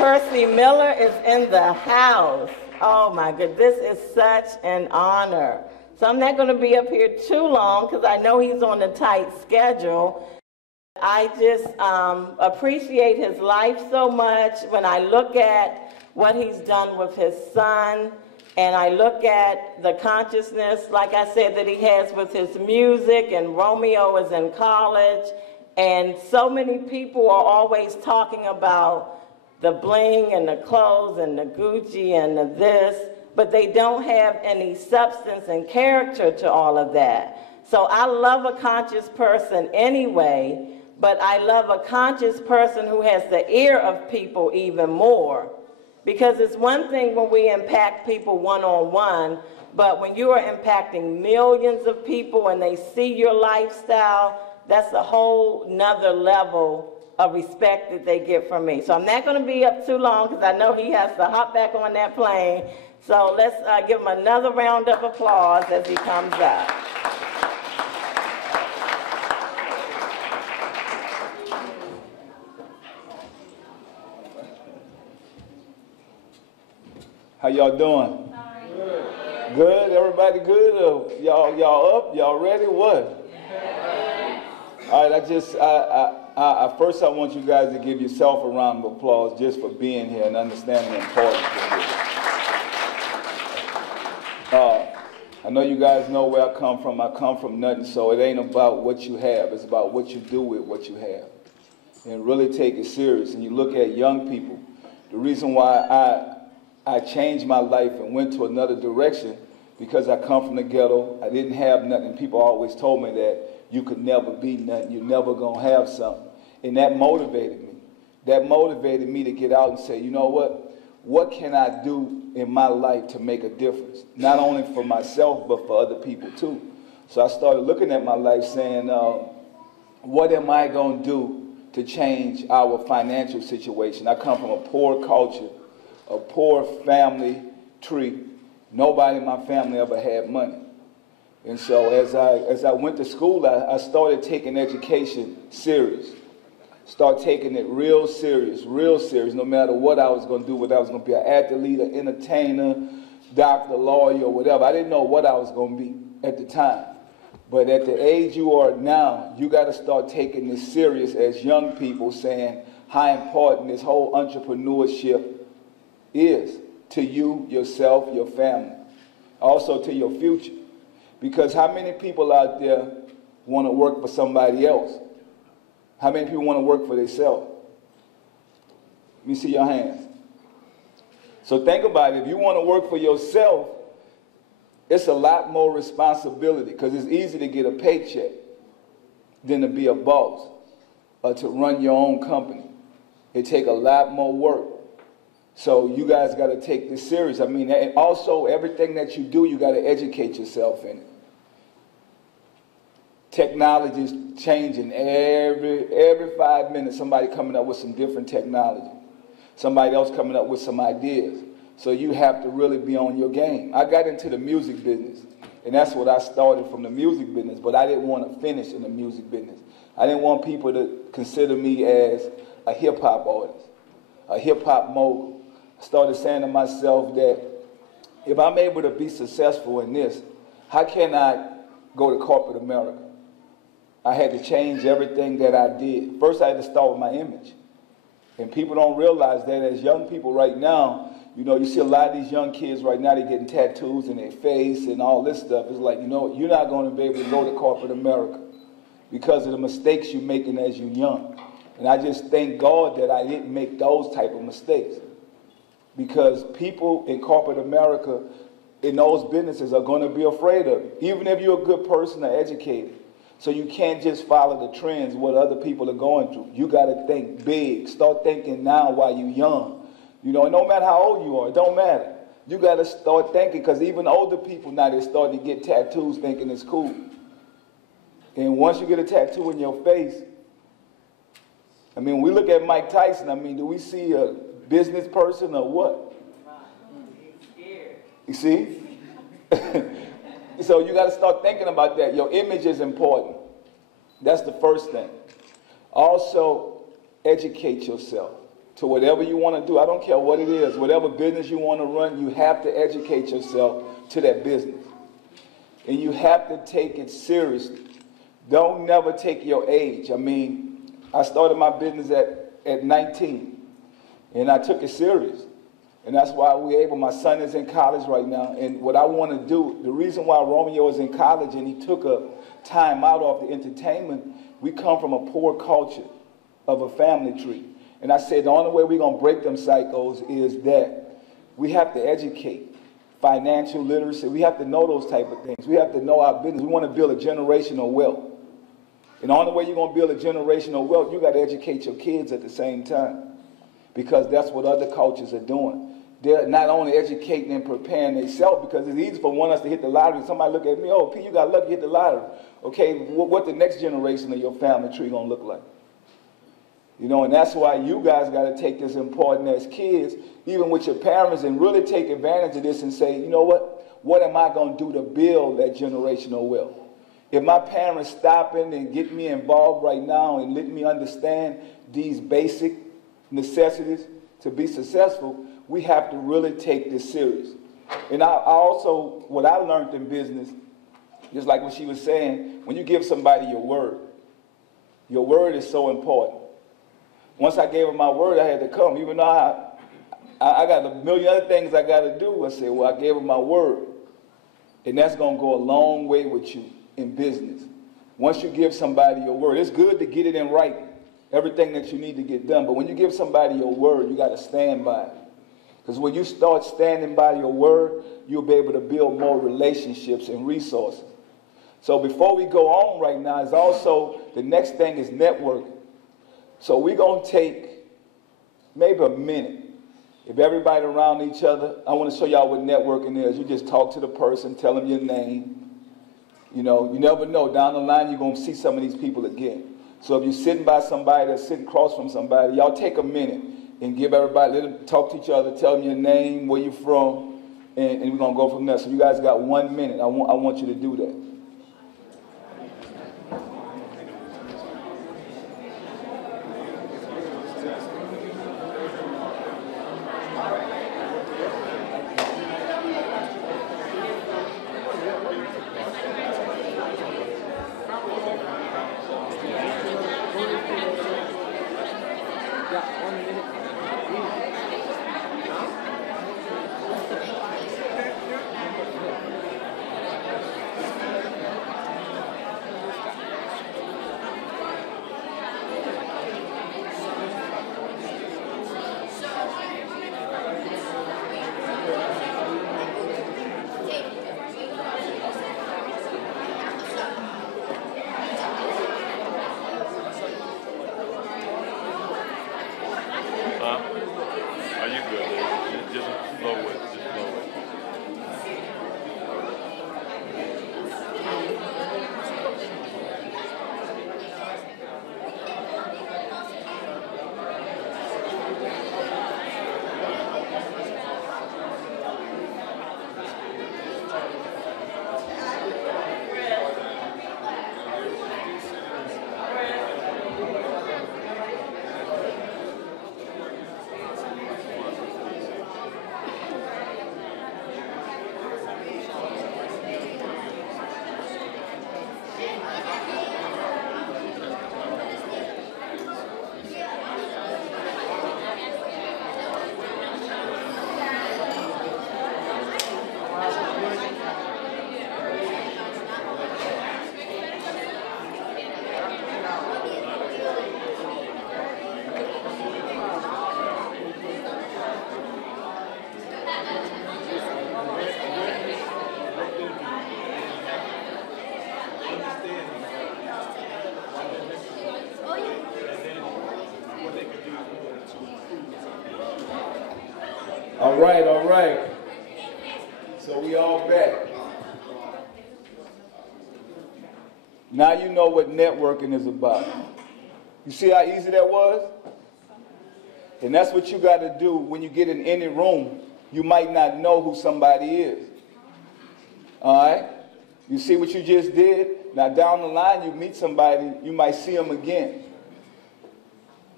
Percy Miller is in the house. Oh my goodness, this is such an honor. So I'm not going to be up here too long because I know he's on a tight schedule. I just appreciate his life so much. When I look at what he's done with his son, and I look at the consciousness, like I said, that he has with his music, and Romeo is in college, and so many people are always talking about the bling and the clothes and the Gucci and the this, but they don't have any substance and character to all of that. So I love a conscious person anyway, but I love a conscious person who has the ear of people even more. Because it's one thing when we impact people one-on-one, but when you are impacting millions of people and they see your lifestyle, that's a whole nother level of respect that they get from me. So I'm not going to be up too long because I know he has to hop back on that plane. So let's give him another round of applause as he comes up. How y'all doing? Good. Good? Everybody good? Y'all up? Y'all ready? What? Yeah. All right, first I want you guys to give yourself a round of applause just for being here and understanding the importance of this. I know you guys know where I come from. I come from nothing, so it ain't about what you have. It's about what you do with what you have. And really take it serious. And you look at young people, the reason why I changed my life and went to another direction because I come from the ghetto. I didn't have nothing. People always told me that you could never be nothing. You're never going to have something. And that motivated me. That motivated me to get out and say, you know what? What can I do in my life to make a difference? Not only for myself, but for other people too. So I started looking at my life saying, what am I going to do to change our financial situation? I come from a poor culture, a poor family tree. Nobody in my family ever had money. And so as I went to school, I started taking education serious. Start taking it real serious, no matter what I was going to do, whether I was going to be an athlete, an entertainer, doctor, lawyer, or whatever. I didn't know what I was going to be at the time. But at the age you are now, you got to start taking this serious as young people, saying how important this whole entrepreneurship is to you, yourself, your family, also to your future. Because how many people out there want to work for somebody else? How many people want to work for themselves? Let me see your hands. So think about it. If you want to work for yourself, it's a lot more responsibility because it's easy to get a paycheck than to be a boss or to run your own company. It takes a lot more work. So you guys got to take this serious. I mean, and also everything that you do, you got to educate yourself in it. Technology is changing every 5 minutes. Somebody coming up with some different technology. Somebody else coming up with some ideas. So you have to really be on your game. I got into the music business, and that's what I started from the music business, but I didn't want to finish in the music business. I didn't want people to consider me as a hip-hop artist, a hip-hop mogul. I started saying to myself that if I'm able to be successful in this, how can I go to corporate America? I had to change everything that I did. First, I had to start with my image. And people don't realize that as young people right now, you know, you see a lot of these young kids right now, they're getting tattoos in their face and all this stuff. It's like, you know, you're not going to be able to go to corporate America because of the mistakes you're making as you're young. And I just thank God that I didn't make those type of mistakes. Because people in corporate America, in those businesses, are going to be afraid of you, even if you're a good person or educated. So you can't just follow the trends, what other people are going through. You got to think big. Start thinking now while you're young. You know, and no matter how old you are, it don't matter. You got to start thinking, because even older people now, they're starting to get tattoos thinking it's cool. And once you get a tattoo in your face, I mean, we look at Mike Tyson, I mean, do we see a business person or what? You see? So you got to start thinking about that. Your image is important. That's the first thing. Also, educate yourself. to whatever you want to do. I don't care what it is. Whatever business you want to run, you have to educate yourself to that business. And you have to take it seriously. Don't never take your age. I mean, I started my business at 19, and I took it serious. And that's why we're able, my son is in college right now, and what I want to do, the reason why Romeo is in college and he took a time out of the entertainment, we come from a poor culture of a family tree. And I said the only way we're going to break them cycles is that we have to educate. Financial literacy, we have to know those type of things. We have to know our business. We want to build a generational wealth. And the only way you're going to build a generational wealth, you got to educate your kids at the same time, because that's what other cultures are doing. They're not only educating and preparing themselves, because it's easy for one of us to hit the lottery. Somebody look at me, oh, P, you got lucky, hit the lottery. Okay, what the next generation of your family tree going to look like? You know, and that's why you guys got to take this important as kids, even with your parents, and really take advantage of this and say, you know what am I going to do to build that generational wealth? If my parents stopping and get me involved right now and let me understand these basic necessities to be successful, we have to really take this serious. And I also, what I learned in business, just like what she was saying, when you give somebody your word is so important. Once I gave her my word, I had to come. Even though I got a million other things I got to do, I said, well, I gave her my word. And that's going to go a long way with you in business. Once you give somebody your word, it's good to get it in writing, everything that you need to get done. But when you give somebody your word, you got to stand by it. Because when you start standing by your word, you'll be able to build more relationships and resources. So before we go on right now, is also the next thing is networking. So we're going to take maybe a minute. If everybody around each other, I want to show y'all what networking is. You just talk to the person, tell them your name. You know, you never know. Down the line, you're going to see some of these people again. So if you're sitting by somebody that's sitting across from somebody, y'all take a minute and give everybody, let them talk to each other, tell them your name, where you're from, and we're going to go from there. So you guys got 1 minute. I want you to do that. All right. So we all back. Now you know what networking is about. You see how easy that was? And that's what you got to do when you get in any room. You might not know who somebody is. All right? You see what you just did? Now down the line, you meet somebody, you might see them again.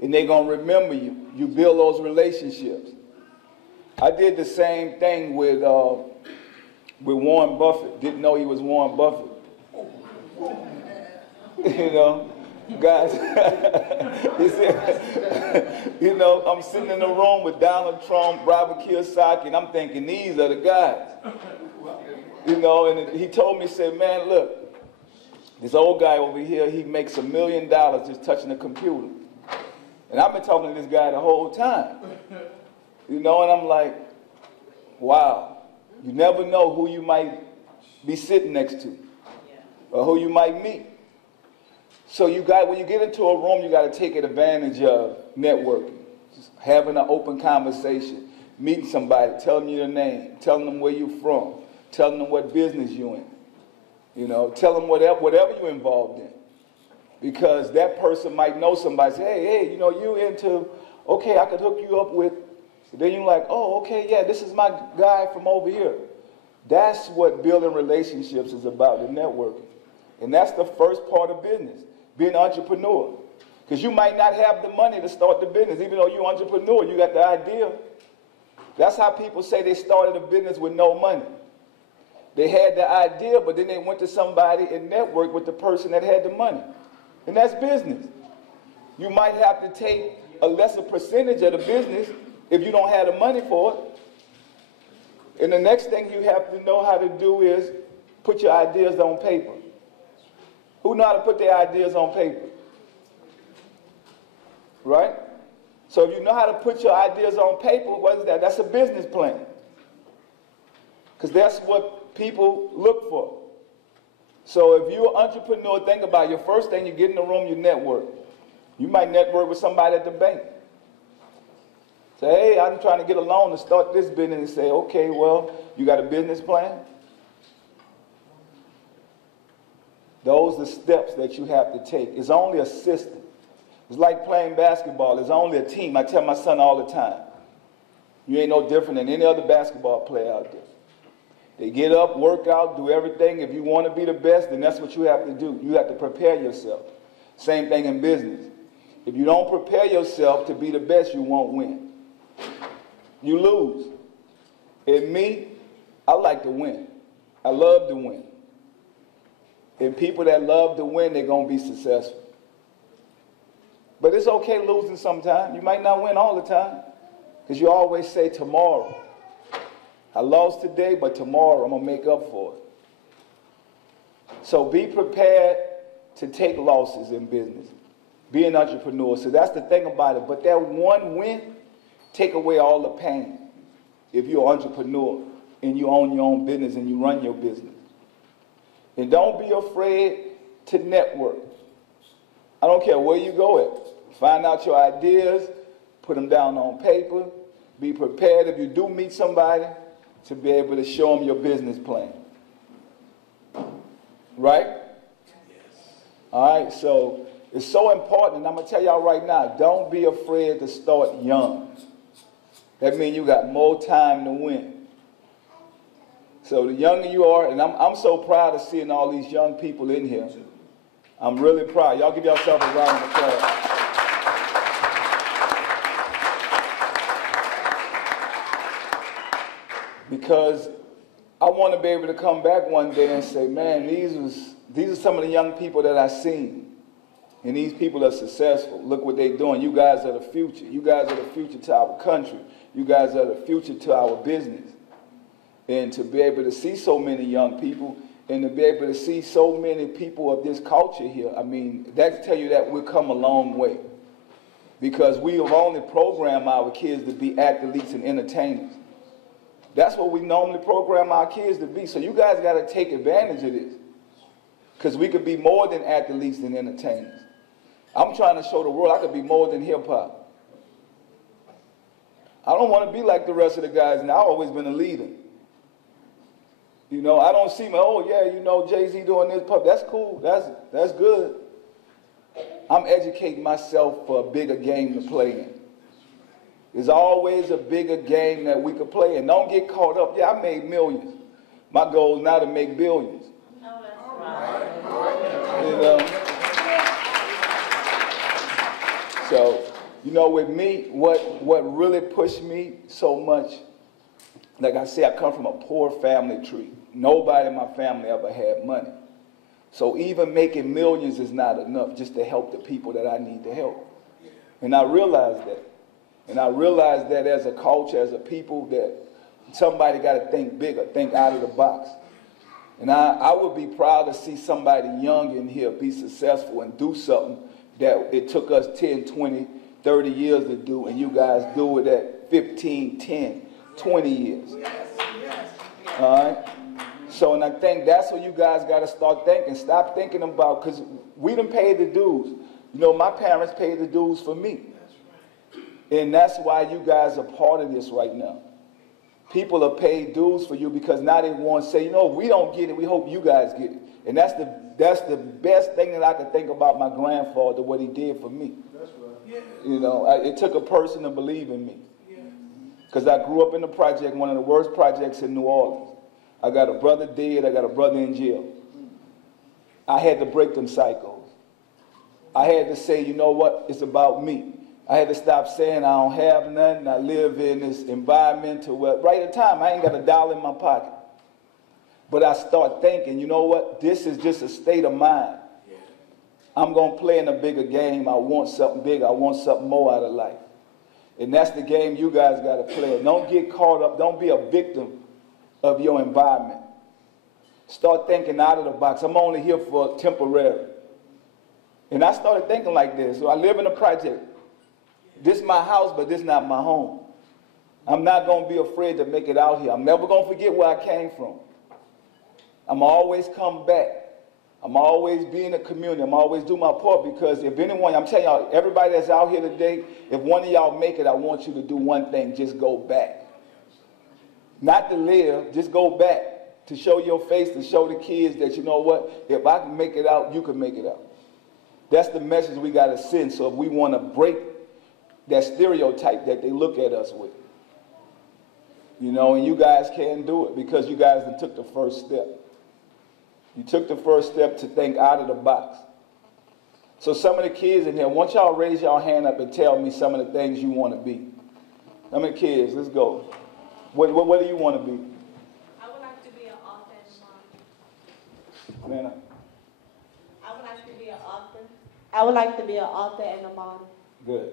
And they're going to remember you. you build those relationships. I did the same thing with Warren Buffett. Didn't know he was Warren Buffett. You know, guys, he said, you know, I'm sitting in the room with Donald Trump, Robert Kiyosaki, and I'm thinking, these are the guys. You know, and he told me, he said, man, look, this old guy over here, he makes $1 million just touching a computer. And I've been talking to this guy the whole time. You know, and I'm like, wow, you never know who you might be sitting next to or who you might meet. So when you get into a room, you got to take advantage of networking, just having an open conversation, meeting somebody, telling them your name, telling them where you're from, telling them what business you're in, you know, tell them whatever you're involved in. Because that person might know somebody, say, hey, you know, you into, okay, I could hook you up with, then you're like, oh, okay, yeah, this is my guy from over here. That's what building relationships is about, the networking. And that's the first part of business, being an entrepreneur. Because you might not have the money to start the business, even though you're an entrepreneur, you got the idea. That's how people say they started a business with no money. They had the idea, but then they went to somebody and networked with the person that had the money. And that's business. You might have to take a lesser percentage of the business if you don't have the money for it. And the next thing you have to know how to do is put your ideas on paper. Who know how to put their ideas on paper? Right? So if you know how to put your ideas on paper, what is that? That's a business plan. Because that's what people look for. So if you're an entrepreneur, think about it. Your first thing, you get in the room, you network. You might network with somebody at the bank. Say, hey, I'm trying to get a loan to start this business. And say, okay, well, you got a business plan? Those are steps that you have to take. It's only a system. It's like playing basketball. It's only a team. I tell my son all the time, you ain't no different than any other basketball player out there. They get up, work out, do everything. If you want to be the best, then that's what you have to do. You have to prepare yourself. Same thing in business. If you don't prepare yourself to be the best, you won't win. You lose. And me, I like to win. I love to win. And people that love to win, they're going to be successful. But it's okay losing sometimes. You might not win all the time. Because you always say tomorrow. I lost today, but tomorrow I'm going to make up for it. So be prepared to take losses in business. Be an entrepreneur. So that's the thing about it. But that one win, take away all the pain. If you're an entrepreneur and you own your own business and you run your business. And don't be afraid to network. I don't care where you go at. Find out your ideas, put them down on paper. Be prepared if you do meet somebody to be able to show them your business plan. Right? Yes. All right, so it's so important, and I'm going to tell y'all right now, don't be afraid to start young. That means you got more time to win. So the younger you are, and I'm so proud of seeing all these young people in here. I'm really proud. Y'all give yourself a round of applause. Because I want to be able to come back one day and say, man, these are some of the young people that I've seen. And these people are successful. Look what they're doing. You guys are the future. You guys are the future to our country. You guys are the future to our business. And to be able to see so many young people and to be able to see so many people of this culture here, I mean, that tell you that we've come a long way. Because we have only programmed our kids to be athletes and entertainers. That's what we normally program our kids to be. So you guys got to take advantage of this. Because we could be more than athletes and entertainers. I'm trying to show the world I could be more than hip-hop. I don't want to be like the rest of the guys, and I've always been a leader. You know, I don't see oh yeah, you know, Jay-Z doing this, that's cool, that's good. I'm educating myself for a bigger game to play in. There's always a bigger game that we could play in. Don't get caught up. Yeah, I made millions. My goal is now to make billions. Oh, that's right. You know? So You know, with me, what really pushed me so much, like I say, I come from a poor family tree. Nobody in my family ever had money. So even making millions is not enough just to help the people that I need to help. And I realized that. And I realized that as a culture, as a people, that somebody got to think bigger, think out of the box. And I would be proud to see somebody young in here be successful and do something that it took us 10, 20, 30 years to do, and you guys do it at 15, 10, 20 years. All right? So, and I think that's what you guys got to start thinking. Stop thinking about, because we done paid the dues. You know, my parents paid the dues for me. And that's why you guys are part of this right now. People are paid dues for you because now they want to say, you know, we don't get it, we hope you guys get it. And that's the best thing that I can think about my grandfather, what he did for me. That's right. Yeah. You know, it took a person to believe in me. Because I grew up in the project, one of the worst projects in New Orleans. I got a brother dead, I got a brother in jail. I had to break them cycles. I had to say, you know what, it's about me. I had to stop saying I don't have nothing. I live in this environment to where, right at the time, I ain't got $1 in my pocket. But I start thinking, you know what, this is just a state of mind. I'm going to play in a bigger game. I want something bigger. I want something more out of life. And that's the game you guys got to play. Don't get caught up. Don't be a victim of your environment. Start thinking out of the box. I'm only here for temporary. And I started thinking like this. So I live in a project. This is my house, but this is not my home. I'm not going to be afraid to make it out here. I'm never going to forget where I came from. I'm always come back. I'm always be in the community. I'm always do my part, because if anyone, I'm telling y'all, everybody that's out here today, if one of y'all make it, I want you to do one thing. Just go back. Not to live, just go back to show your face, to show the kids that, you know what, if I can make it out, you can make it out. That's the message we got to send. So if we want to break that stereotype that they look at us with. You know, and you guys can do it because you guys took the first step. You took the first step to think out of the box. So some of the kids in here, once y'all raise y'all hand up and tell me some of the things you want to be. How many kids? Let's go. What do you want to be? I would like to be an author and a model. Man, I would like to be an author. I would like to be an author and a model. good.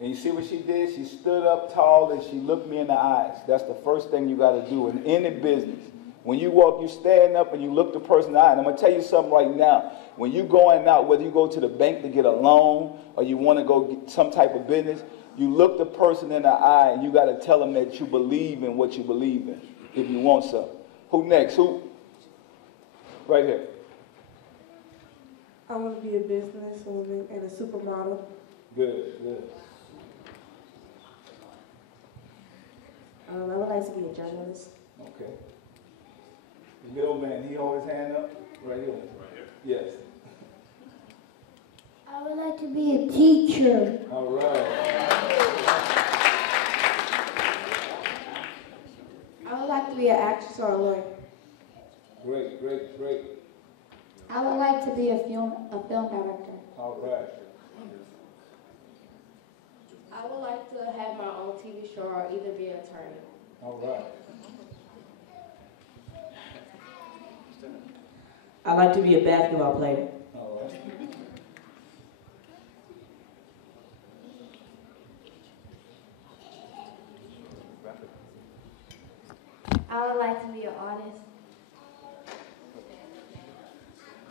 And you see what she did? She stood up tall and she looked me in the eyes. That's the first thing you got to do in any business. When you walk, you stand up and you look the person in the eye. And I'm going to tell you something right now. When you're going out, whether you go to the bank to get a loan or you want to go get some type of business, you look the person in the eye and you got to tell them that you believe in what you believe in if you want something. Who next? Who? Right here. I want to be a businesswoman and a supermodel. Good, good. I would like to be a journalist. Okay. The middle man, he hold his hand up? Right here. Right here? Yes. I would like to be a teacher. All right. I would like to be an actress or a lawyer. Great, great, great. I would like to be a film director. All right. I would like to have my own TV show or either be an attorney. All right. I like to be a basketball player. All right. I would like to be an artist.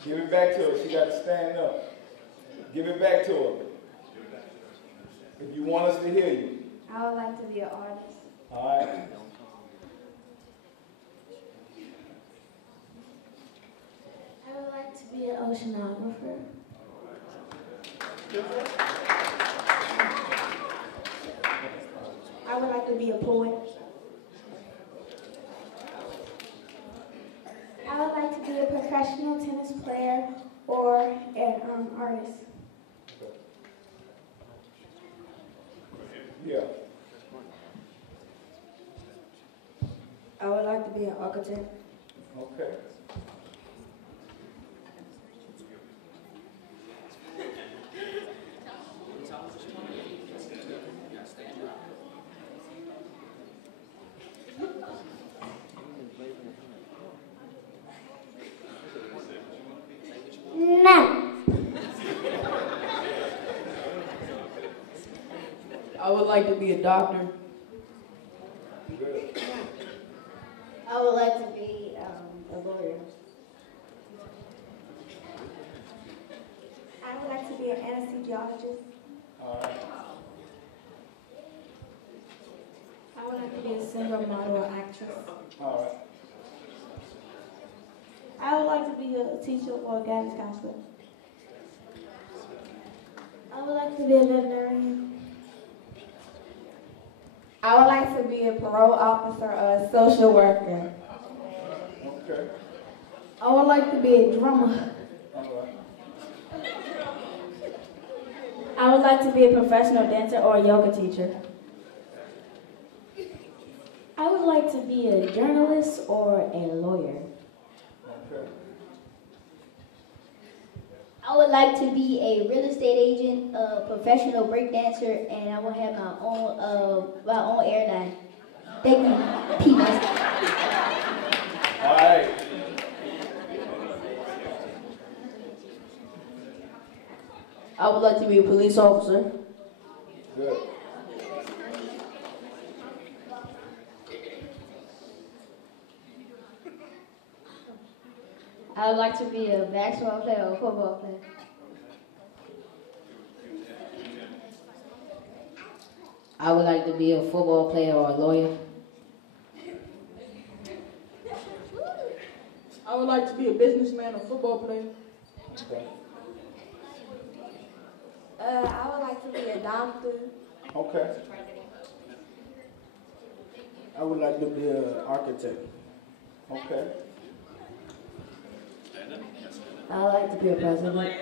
Give it back to her. She got to stand up. Give it back to her. If you want us to hear you. I would like to be an artist. All right. I would like to be an oceanographer. I would like to be a poet. I would like to be a professional tennis player or an artist. Yeah. I would like to be an architect. Okay. like to be a doctor. I would like to be a lawyer. I would like to be an anesthesiologist. All right. I would like to be a singer, model, or actress. All right. I would like to be a teacher or a guidance counselor. I would like to be a veterinarian. I would like to be a parole officer or a social worker. Okay. I would like to be a drummer. All right. I would like to be a professional dancer or a yoga teacher. I would like to be a journalist or a lawyer. Okay. I would like to be a real estate agent, a professional breakdancer, and I will have my own airline. Thank you, P-Keynote. All right. I would like to be a police officer. Good. I would like to be a basketball player or a football player. I would like to be a football player or a lawyer. I would like to be a businessman or football player. Okay. I would like to be a doctor. Okay. I would like to be an architect. Okay. I would like to be a president.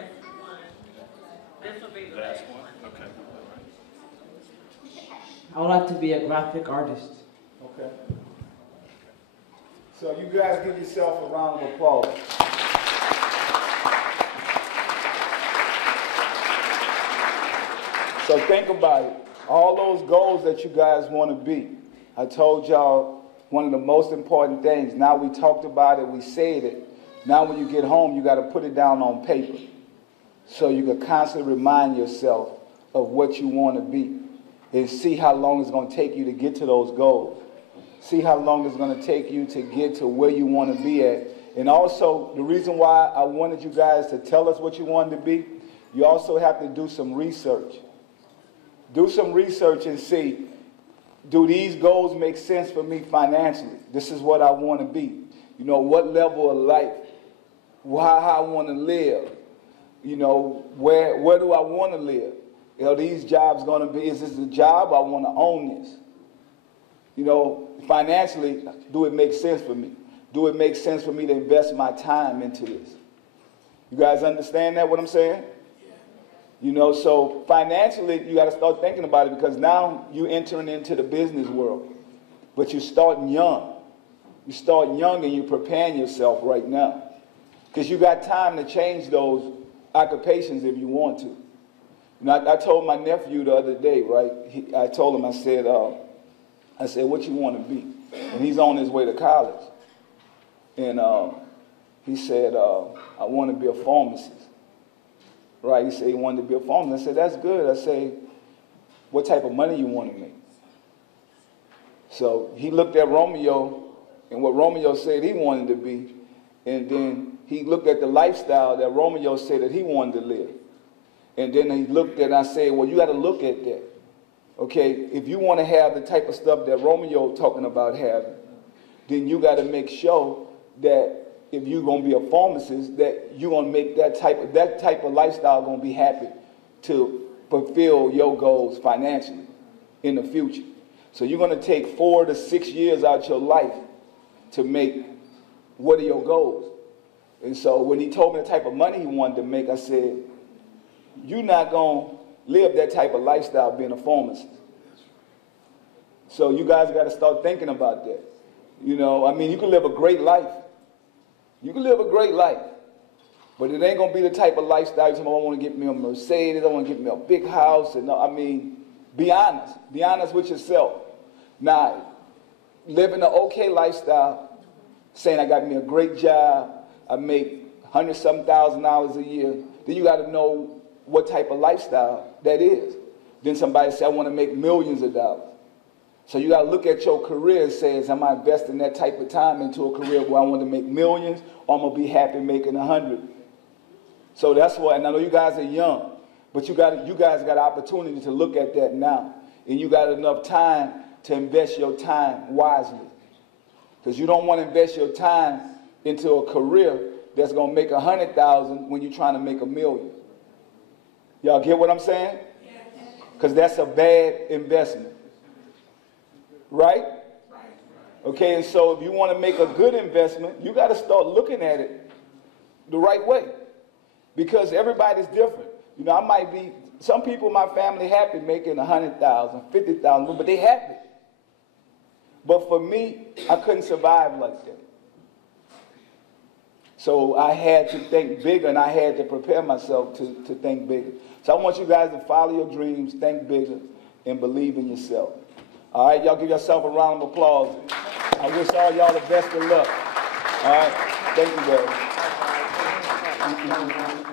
I would like to be a graphic artist. Okay. So you guys give yourself a round of applause. So think about it. All those goals that you guys want to be. I told y'all one of the most important things. Now we talked about it, we said it. Now when you get home, you got to put it down on paper. So you can constantly remind yourself of what you want to be. And see how long it's going to take you to get to those goals. See how long it's going to take you to get to where you want to be at. And also, the reason why I wanted you guys to tell us what you wanted to be, you also have to do some research. Do some research and see, do these goals make sense for me financially? This is what I want to be. You know, what level of life? How I want to live? You know, where do I want to live? You know, these jobs going to be, is this a job? I want to own this. You know, financially, do it make sense for me? Do it make sense for me to invest my time into this? You guys understand that, what I'm saying? You know, so financially, you got to start thinking about it because now you're entering into the business world. But you're starting young. You start young and you're preparing yourself right now. Because you got time to change those occupations if you want to. You know, I told my nephew the other day, right? I told him, I said, what you want to be? And he's on his way to college. And he said, I want to be a pharmacist. Right? He said he wanted to be a pharmacist. I said, that's good. I said, what type of money you want to make? So he looked at Romeo and what Romeo said he wanted to be. And then he looked at the lifestyle that Romeo said that he wanted to live. And then he looked at, I said, well, you got to look at that. Okay, if you want to have the type of stuff that Romeo talking about having, then you got to make sure that if you're going to be a pharmacist, that you're going to make that type of lifestyle going to be happy to fulfill your goals financially in the future. So you're going to take 4 to 6 years out your life to make what are your goals. And so when he told me the type of money he wanted to make, I said, you're not going to live that type of lifestyle being a pharmacist. So you guys got to start thinking about that. You know, I mean, you can live a great life. You can live a great life. But it ain't going to be the type of lifestyle you say, oh, I want to get me a Mercedes, I want to get me a big house. And I mean, be honest. Be honest with yourself. Now, living an okay lifestyle, saying I got me a great job, I make $100-something thousand a year, then you got to know what type of lifestyle that is. Then somebody say, I want to make millions of dollars. So you got to look at your career and say, am I investing that type of time into a career where I want to make millions, or I'm going to be happy making 100? So that's why, and I know you guys are young, but you guys got an opportunity to look at that now. And you got enough time to invest your time wisely. Because you don't want to invest your time into a career that's going to make 100,000 when you're trying to make $1 million. Y'all get what I'm saying? Because that's a bad investment. Right? Okay, and so if you want to make a good investment, you got to start looking at it the right way. Because everybody's different. You know, I might be, some people in my family happy making 100,000, 50,000, but they happy. But for me, I couldn't survive like that. So I had to think bigger, and I had to prepare myself to think bigger. So I want you guys to follow your dreams, think bigger, and believe in yourself. All right, y'all give yourself a round of applause. I wish all y'all the best of luck. All right, thank you, guys.